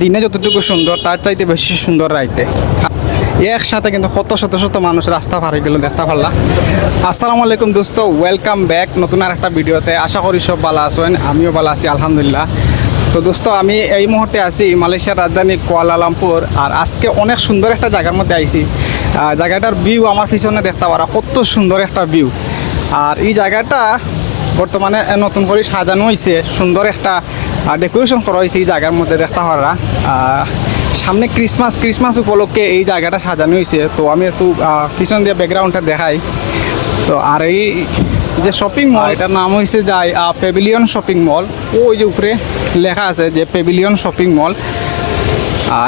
দিনে যতটুকু সুন্দর তার চাইতে বেশি সুন্দর রাইতে। একসাথে কিন্তু কত শত শত মানুষ রাস্তা পার হয়ে গেল দেখতে পারলাম আসসালামু আলাইকুম দোস্ত ওয়েলকাম ব্যাক নতুন আর একটা ভিডিওতে। আশা করি সব ভালো আছেন আমিও ভালো আছি আলহামদুলিল্লাহ। তো দোস্ত আমি এই মুহূর্তে আছি মালয়েশিয়ার রাজধানী কুয়ালালামপুর আর আজকে অনেক সুন্দর একটা জায়গার মধ্যে আহ, জায়গাটার ভিউ আমার পিছনে দেখতে পারা কত সুন্দর একটা ভিউ আর এই জায়গাটা বর্তমানে নতুন করে সাজানো হয়েছে সুন্দর একটা ডেকোরেশন করা হয়েছে এই জায়গার মধ্যে দেখতে পারা সামনে ক্রিসমাস ক্রিসমাস উপলক্ষে এই জায়গাটা সাজানো হয়েছে তো আমি একটু পিছন দিয়ে ব্যাকগ্রাউন্ডটা দেখাই। তো আর এই যে শপিং মল এটার নাম হয়েছে যাই পেভিলিয়ন শপিং মল ওই যে উপরে লেখা আছে যে পেভিলিয়ন শপিং মল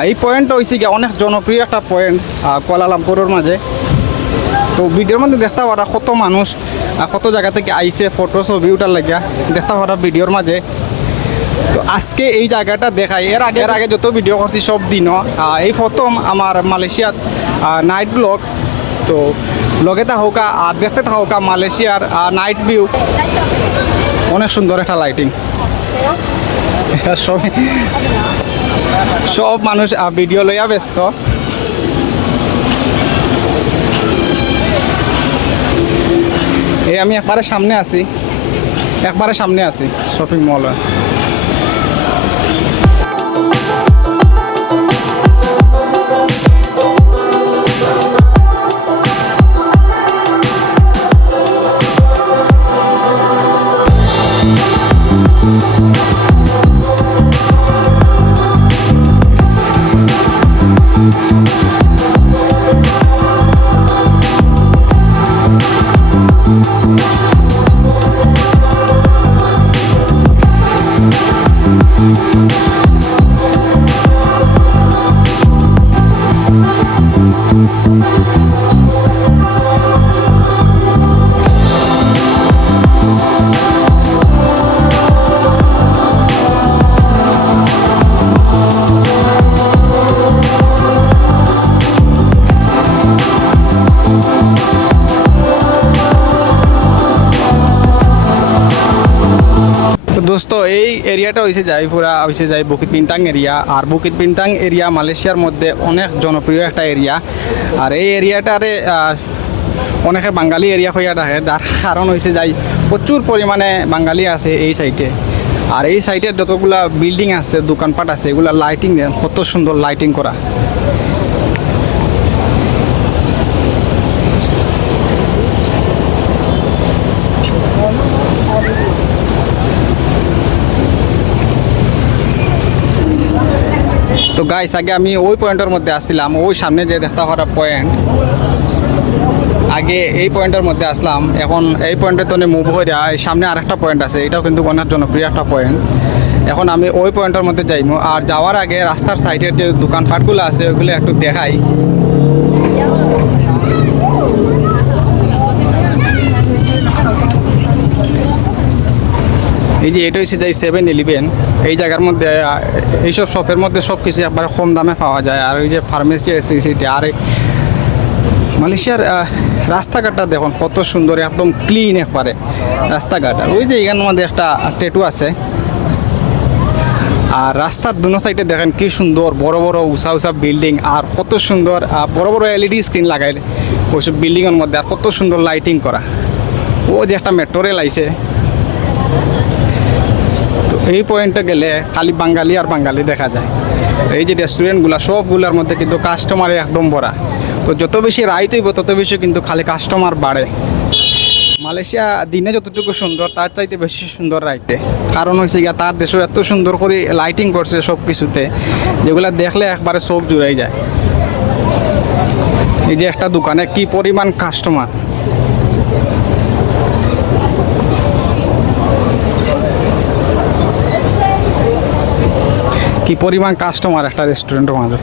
এই পয়েন্টটা হয়েছে গিয়ে অনেক জনপ্রিয় একটা পয়েন্ট কোয়ালালামপুরের মাঝে। তো ভিডিওর মধ্যে দেখতে পারা কত মানুষ কত জায়গা থেকে আইসে ফটো ছবি ওটার লাগিয়া। দেখতে পারা ভিডিওর মাঝে। তো আজকে এই জায়গাটা দেখাই। এর আগে এর আগে যত ভিডিও করছি সব দিনও এই প্রথম আমার মালয়েশিয়াত নাইট ব্লগ তো ব্লগে থাকা আর দেখতে থাকা মালয়েশিয়ার নাইট ভিউ অনেক সুন্দর একটা লাইটিং সব সব মানুষ ভিডিও লইয়া ব্যস্ত। এই আমি একবারে সামনে আছি। একবারে সামনে আছি শপিং মলের তো দোস্ত এই এরিয়াটা হয়েছে যাই পুরা হয়েছে যাই বুকিত পিন্তাং এরিয়া। আর বুকিত পিন্তাং এরিয়া মালয়েশিয়ার মধ্যে অনেক জনপ্রিয় একটা এরিয়া। আর এই এরিয়াটারে অনেকে বাঙালি এরিয়া হইয়া থাকে তার কারণ হয়েছে যাই প্রচুর পরিমাণে বাঙালি আছে এই সাইডে আর এই সাইডে যতগুলা বিল্ডিং আছে, দোকানপাট আছে, এগুলা লাইটিং কত সুন্দর লাইটিং করা। তো গাইস আগে আমি ওই পয়েন্টের মধ্যে আসছিলাম, ওই সামনে যে দেখতে পারা পয়েন্ট আগে এই পয়েন্টের মধ্যে আসলাম, এখন এই পয়েন্টে তো মুভ হয়ে এই সামনে আরেকটা পয়েন্ট আছে, এটাও কিন্তু অনেক জনপ্রিয় একটা পয়েন্ট এখন আমি ওই পয়েন্টের মধ্যে যাইমু, আর যাওয়ার আগে রাস্তার সাইডের যে দোকানপাটগুলো আছে ওইগুলো একটু দেখাই। এই যে এটা হচ্ছে যে সেভেন ইলেভেন এই জায়গার মধ্যে, এইসব শপের মধ্যে সব কিছু একবার কম দামে পাওয়া যায়। আর ওই যে ফার্মেসি আছে সেটি আর মালয়েশিয়ার রাস্তাঘাটটা দেখুন কত সুন্দর, একদম ক্লিন একবারে রাস্তাঘাট। আর ওই যে এখানের মধ্যে একটা টেটু আছে। আর রাস্তার দুনো সাইডে দেখেন কি সুন্দর, বড় বড় উঁচা উঁচা বিল্ডিং আর কত সুন্দর বড় বড় এলইডি স্ক্রিন লাগাই ওইসব বিল্ডিংয়ের মধ্যে, আর কত সুন্দর লাইটিং করা। ও যে একটা মেট্রো রেল আইছে তো এই পয়েন্টে গেলে খালি বাঙালি আর বাঙালি দেখা যায়। এই যে রেস্টুরেন্টগুলো সবগুলোর মধ্যে কিন্তু কাস্টমারে একদম ভরা। তো যত বেশি রায় তৈব তত বেশি কিন্তু খালি কাস্টমার বাড়ে। মালয়েশিয়া দিনে যতটুকু সুন্দর, তার চাইতে বেশি সুন্দর রাইতে। কারণ হচ্ছে গিয়া, তার দেশও এত সুন্দর করে লাইটিং করছে সব কিছুতে যেগুলো দেখলে একবারে চোখ জুড়াই যায়। এই যে একটা দোকানে কি পরিমাণ কাস্টমার কি পরিমাণ কাস্টমার একটা রেস্টুরেন্টের মাঝে?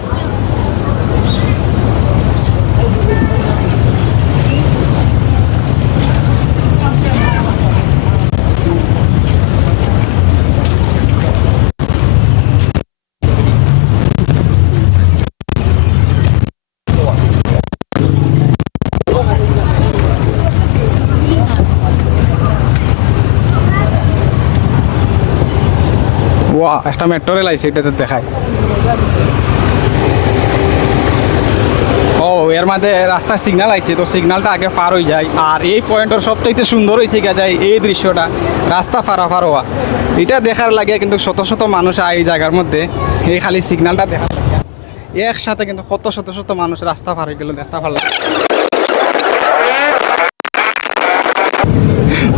একটা মেট্রো রেল আইছে এটাতে দেখায়। ও, এর মধ্যে রাস্তার সিগনাল আইছে, তো সিগনালটা আগে পার হয়ে যায়। আর এই পয়েন্টের সবচাইতে সুন্দর হয়েছে গা যায় এই দৃশ্যটা, রাস্তা পার হওয়া। এটা দেখার লাগে কিন্তু শত শত মানুষ এই জায়গার মধ্যে, এই খালি সিগনালটা দেখার লাগে। একসাথে কিন্তু কত শত শত মানুষ রাস্তা পার হয়ে গেল, দেখতে পারলাম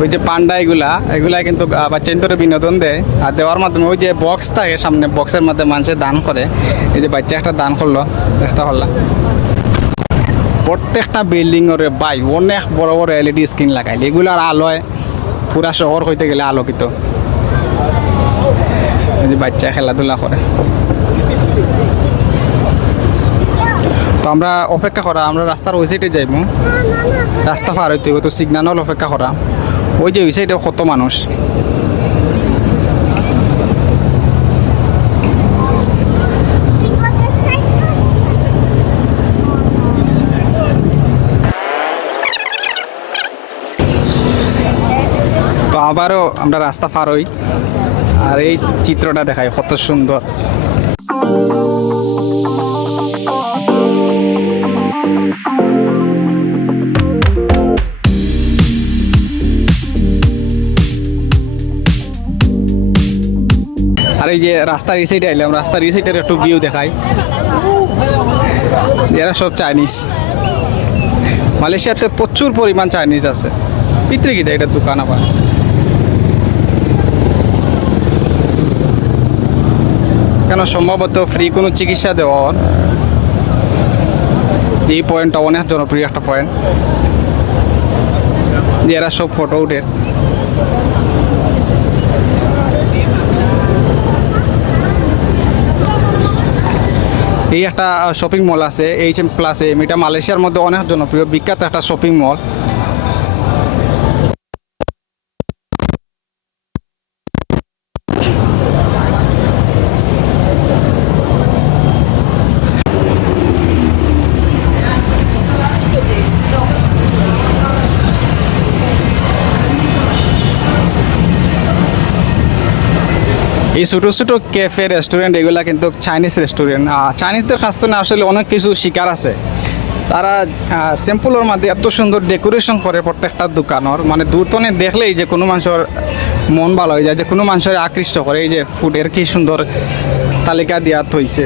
ওই যে পান্ডা এগুলা এগুলা কিন্তু বাচ্চাদের বিনোদন দেয়। আর দেওয়ার মাধ্যমে ওই যে বক্স থাকে সামনে বক্সের মধ্যে মানুষের দান করে। এই যে বাচ্চা একটা দান করল, দেখতে পারলাম প্রত্যেকটা বিল্ডিং এর বাই অনেক বড় বড় এলইডি স্ক্রিন লাগাইলে। এগুলার আলোয় পুরা শহর হইতে গেলে আলোকিত। যে বাচ্চা খেলাধুলা করে। তো আমরা অপেক্ষা করা, আমরা রাস্তার ওই সাইডে যাইব। রাস্তা পার হইতে তো সিগন্যাল অপেক্ষা করা। ওই যে ওই সাইডে কত মানুষ? তো আবারও আমরা রাস্তা পার হই, আর এই চিত্রটা দেখায় কত সুন্দর। যে রাস্তার এই সাইডে আইলাম, রাস্তার এই সাইডের একটু ভিউ দেখাই। এরা সব চাইনিজ মালয়েশিয়াতে প্রচুর পরিমাণ চাইনিজ আছে। পিতৃ গীতা এটা দোকান আবার? কেন সম্ভবত ফ্রি কোনো চিকিৎসা দেওয়ার? এই পয়েন্টটা অনেক জনপ্রিয় একটা পয়েন্ট এরা সব ফটো উঠে। এই একটা শপিং মল আছে এইচ এম প্লাস এম এটা মালয়েশিয়ার মধ্যে অনেক জনপ্রিয়, বিখ্যাত একটা শপিং মল এই ছোটো ছোটো ক্যাফে রেস্টুরেন্ট এগুলা কিন্তু চাইনিজ রেস্টুরেন্ট চাইনিজদের কাছ থেকে আসলে অনেক কিছু শিকার আছে। তারা সিম্পলের মধ্যে এত সুন্দর ডেকোরেশন করে প্রত্যেকটা দোকানের। মানে দূরতনে দেখলেই যে কোনো মানুষের মন ভালো হয়ে যায়, যে কোনো মানুষের আকৃষ্ট করে। এই যে ফুডের কি সুন্দর তালিকা দেওয়া হয়েছে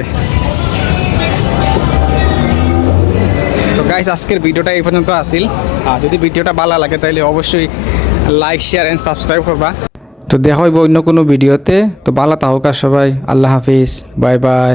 তো গাইস আজকের ভিডিওটা এই পর্যন্ত আসিল। যদি ভিডিওটা ভালো লাগে, তাহলে অবশ্যই লাইক শেয়ার অ্যান্ড সাবস্ক্রাইব করবা। তো দেখা হইব অন্য কোনো ভিডিওতে। তো ভালো তাহকার সবাই। আল্লাহ হাফিজ। Bye bye.